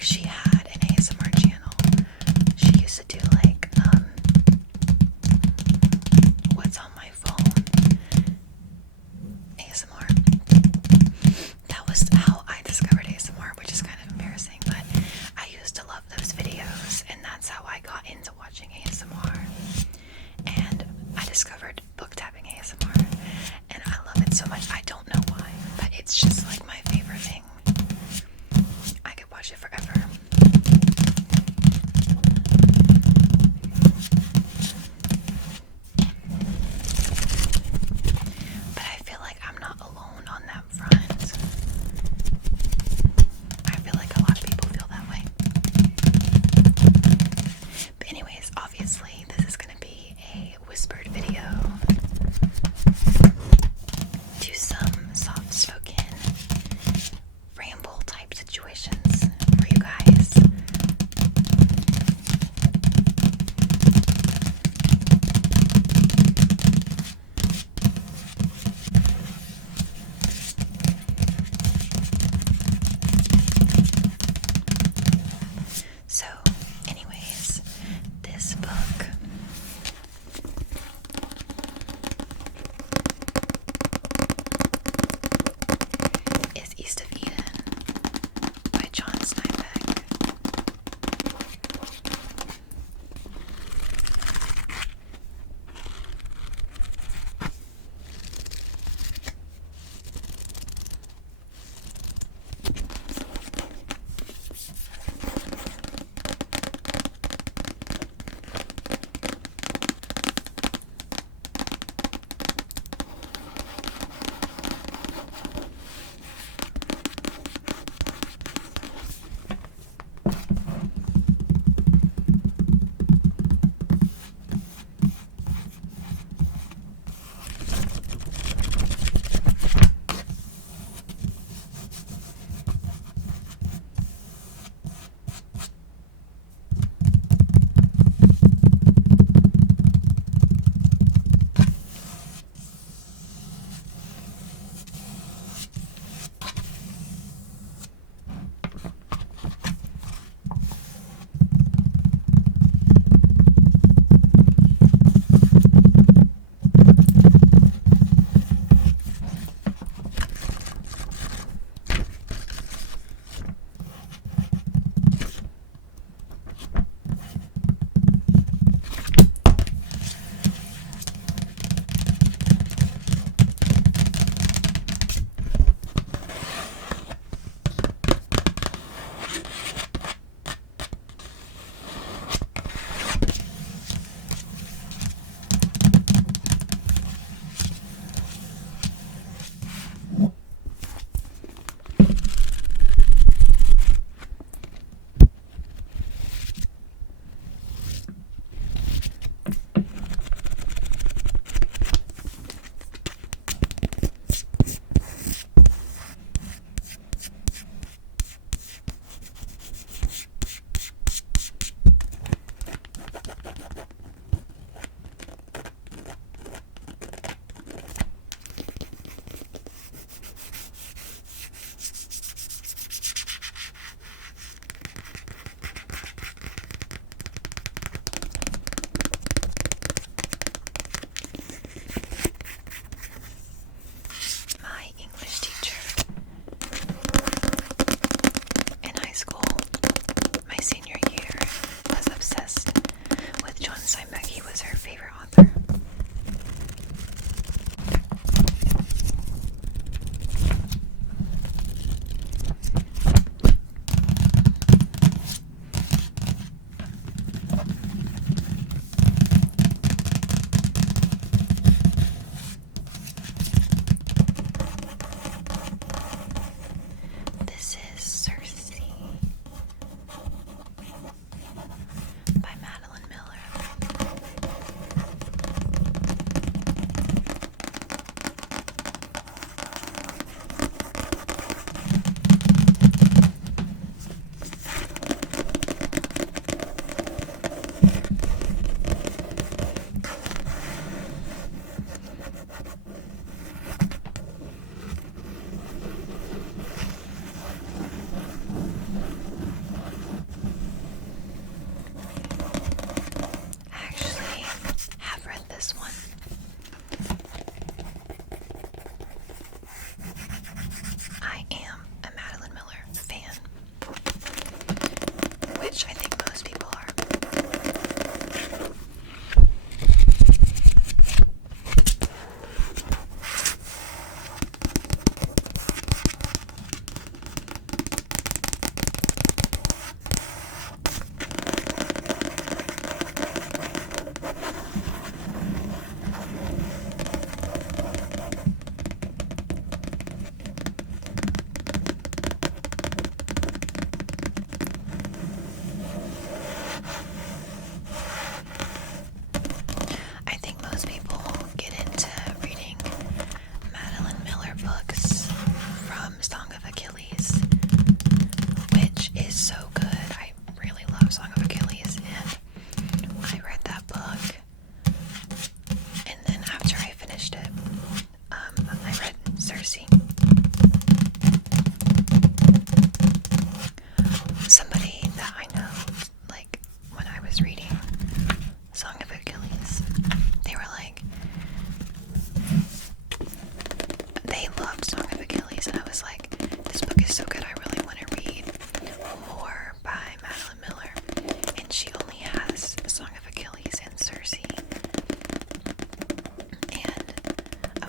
she had an ASMR channel. She used to do like what's on my phone ASMR. That was how I discovered ASMR, which is kind of embarrassing, but I used to love those videos, and that's how I got into watching ASMR. And I discovered book tapping ASMR, and I love it so much. I don't know why, but it's just like my favorite thing. I could watch it forever.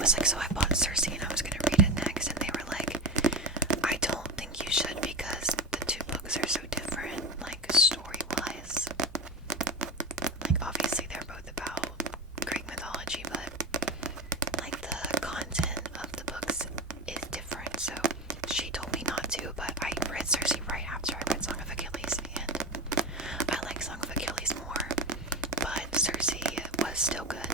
was like, so I bought Circe and I was gonna read it next, and they were like, I don't think you should because the two books are so different, like story-wise. Like obviously they're both about Greek mythology, but like the content of the books is different. So she told me not to, but I read Circe right after I read Song of Achilles, and I like Song of Achilles more, but Circe was still good.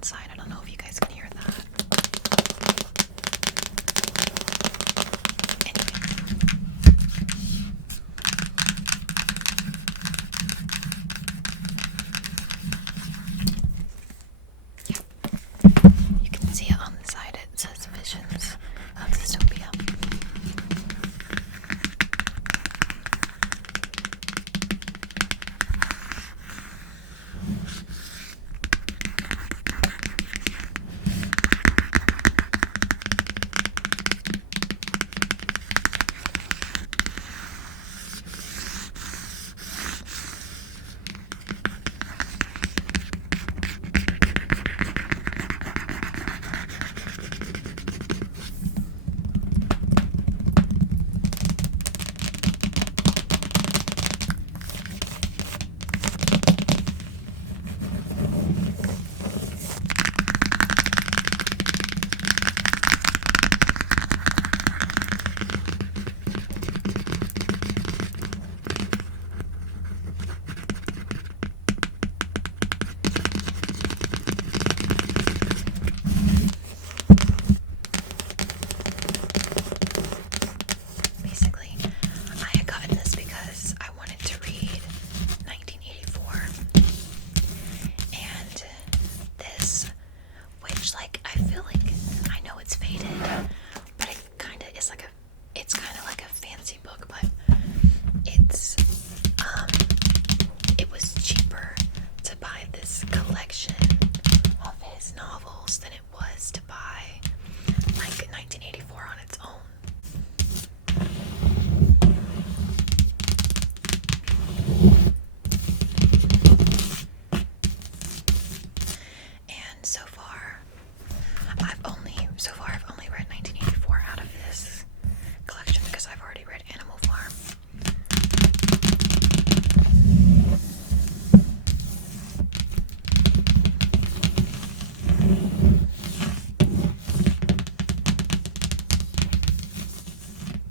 outside. I don't know if you guys can hear that. You can see it on the side. It says Visions of Dystopia. Basically, I had gotten this because I wanted to read 1984, and this, which, like, I feel like, I know it's faded, but it kind of is like it's kind of like a fancy book, but it was cheaper to buy this collection of his novels than it was to buy, like, 1984 on its own. And so far I've only read 1984 out of this collection because I've already read Animal Farm.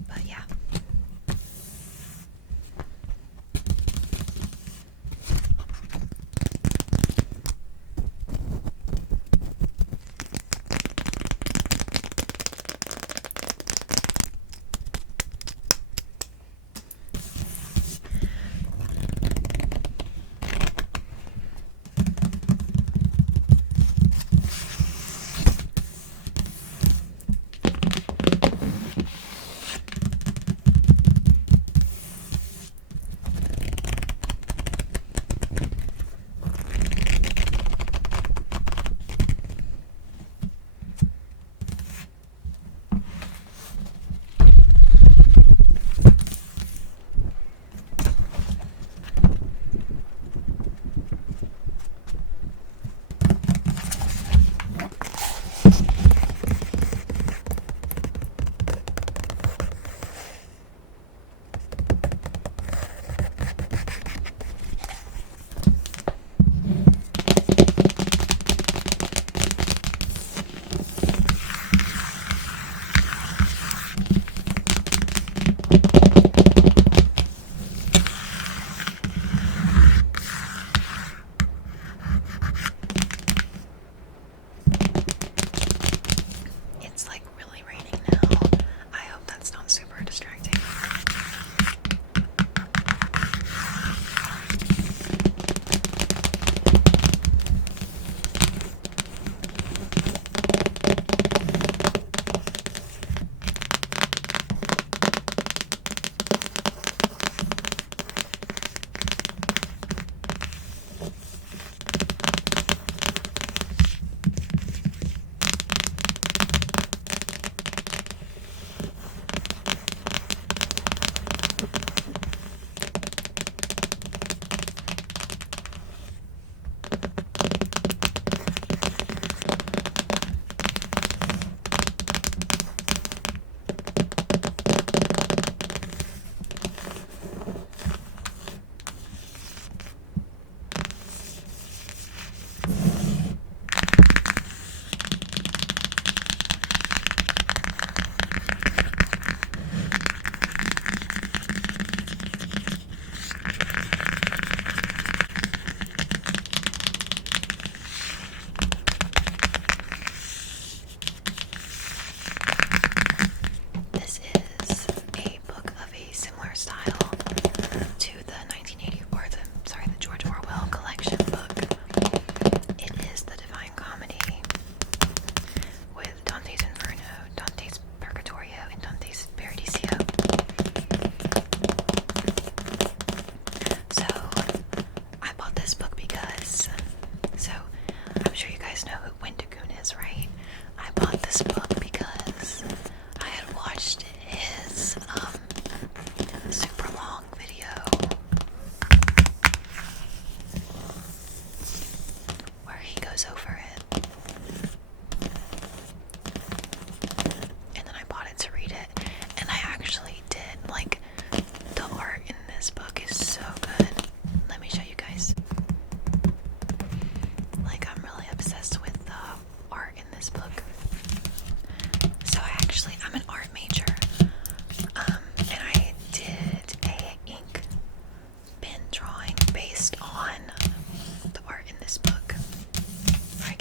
But yeah. goes over it. And then I bought it to read it. And I actually did, like, the art in this book is so good. Let me show you guys. Like, I'm really obsessed with the art in this book. So I'm an art major. And I did a ink pen drawing based on the art in this book. Right.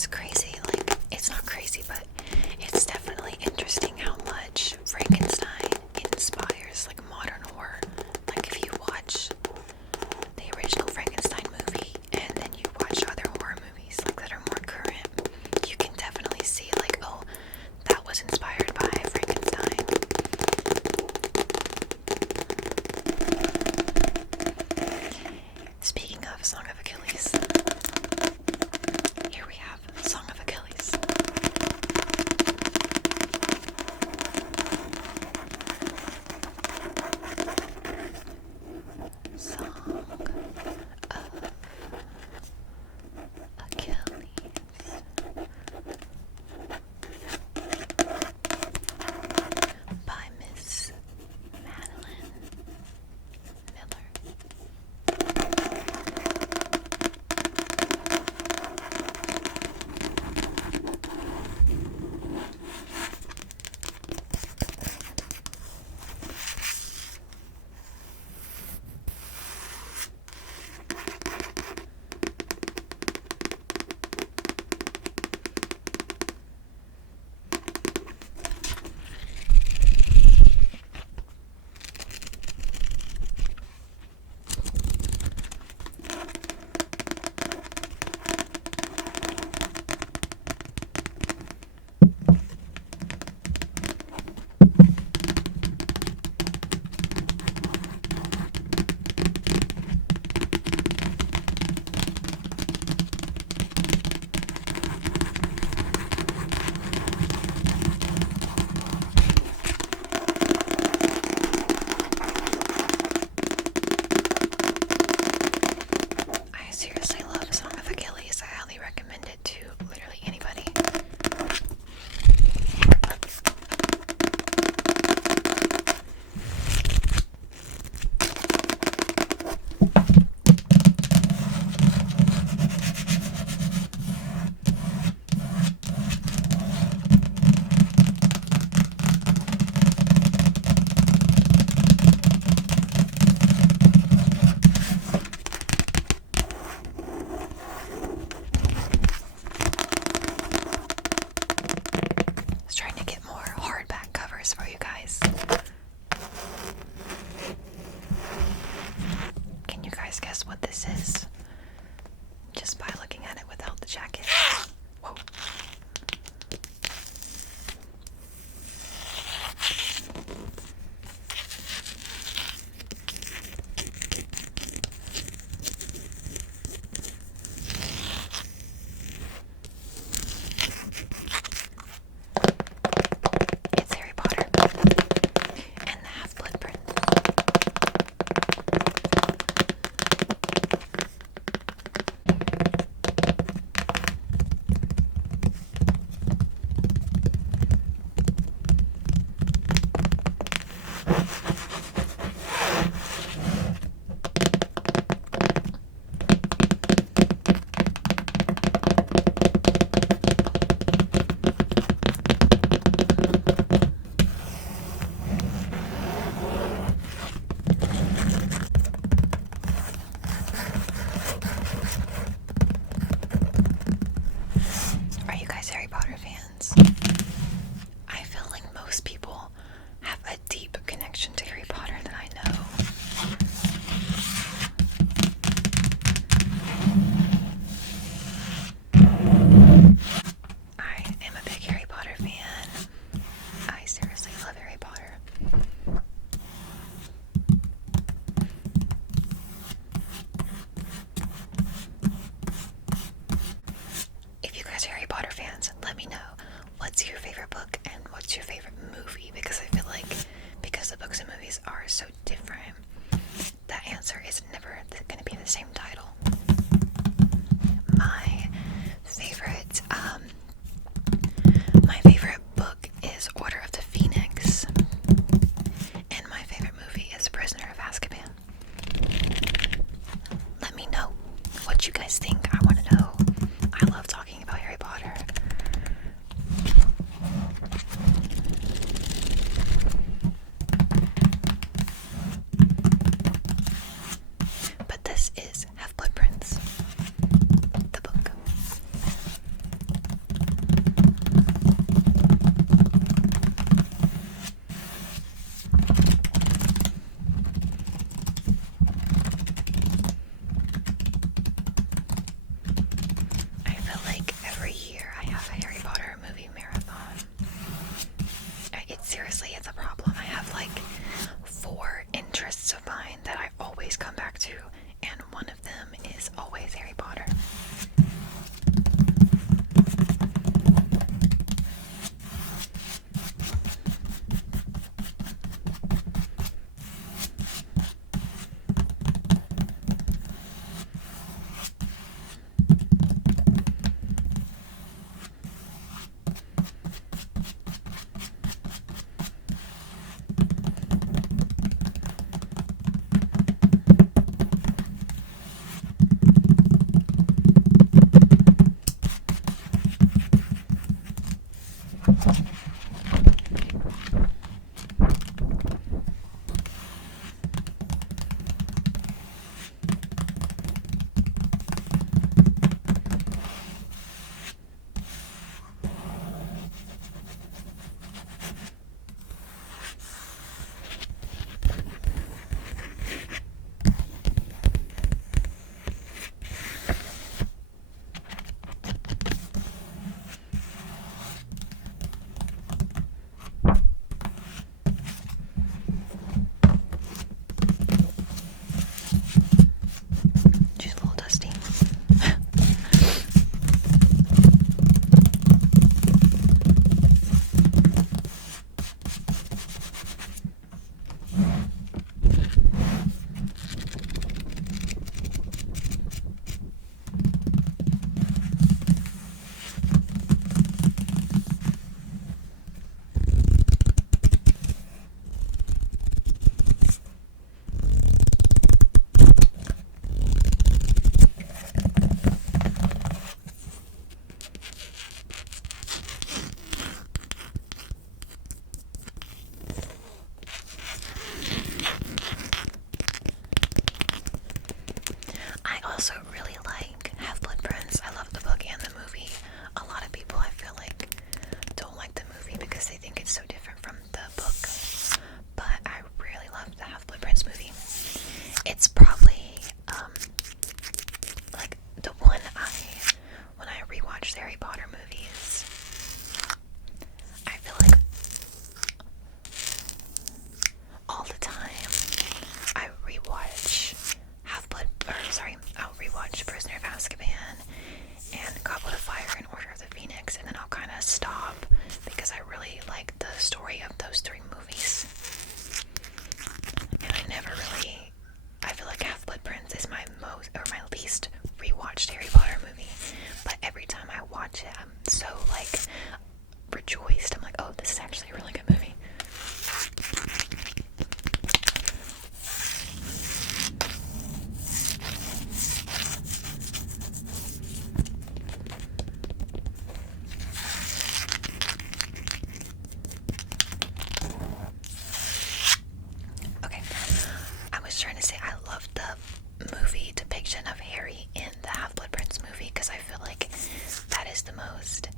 it's crazy. Like, it's not crazy, but it's definitely interesting how much Frankenstein inspires like modern horror. Like, if you watch the original Frankenstein movie and then you watch other horror movies like that are more current, you can definitely see like, oh, that was inspired by Frankenstein. Speaking of Song of Achilles, here we have Song of Achilles. Song of Achilles. By Miss Madeline Miller. I seriously love Song of Achilles. I highly recommend it to literally anybody. Just trying to get more hardback covers for you guys. Can you guys guess what this is? Just by looking at it without the jacket. Whoa. It's Harry Potter and the Half-Blood Prince. Are you guys Harry Potter fans? I feel like most people have a deep connection to Harry Potter that I know. I am a big Harry Potter fan. I seriously love Harry Potter. If you guys are Harry Potter fans, let me know what's your favorite book and what's your favorite movie, because I feel like because the books and movies are so different, that answer is never going to be the same title. My favorite book is Order of the Phoenix, and my favorite movie is Prisoner of Azkaban. Let me know what you guys think. I want to know. I love talking about Harry Potter. But this is Half-Blood Prince, the book. always come back to, and one of them is always Harry Potter. I also really like Half-Blood Prince. I love the book and the movie. A lot of people, I feel like, don't like the movie because they think it's so different from the book. But I really love the Half-Blood Prince movie. It's probably, like, the one when I rewatch the Harry Potter movies, I feel like all the time I rewatch I'll rewatch Prisoner of Azkaban and Goblet of Fire and Order of the Phoenix, and then I'll kind of stop because I really like the story of those three movies. And I feel like Half-Blood Prince is my least rewatched Harry Potter movie. But every time I watch it, I'm so, like, rejoiced. I'm like, oh, this is actually a really good movie. Okay, I was trying to say I love the movie depiction of Harry in the Half-Blood Prince movie because I feel like that is the most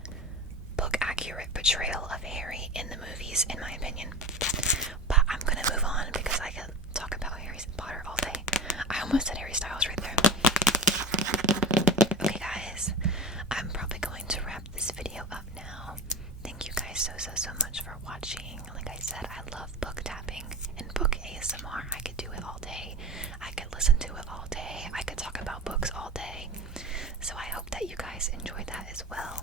book accurate portrayal of Harry in the movies, in my opinion. But I'm gonna move on because I can talk about Harry Potter all day. I almost said Harry Styles right there. Okay guys, I'm probably going to wrap this video up now. Thank you guys so much for watching. Like I said, I love book tapping and book ASMR. I could do it all day. I could listen to it all day. I could talk about books all day. So I hope that you guys enjoyed that as well.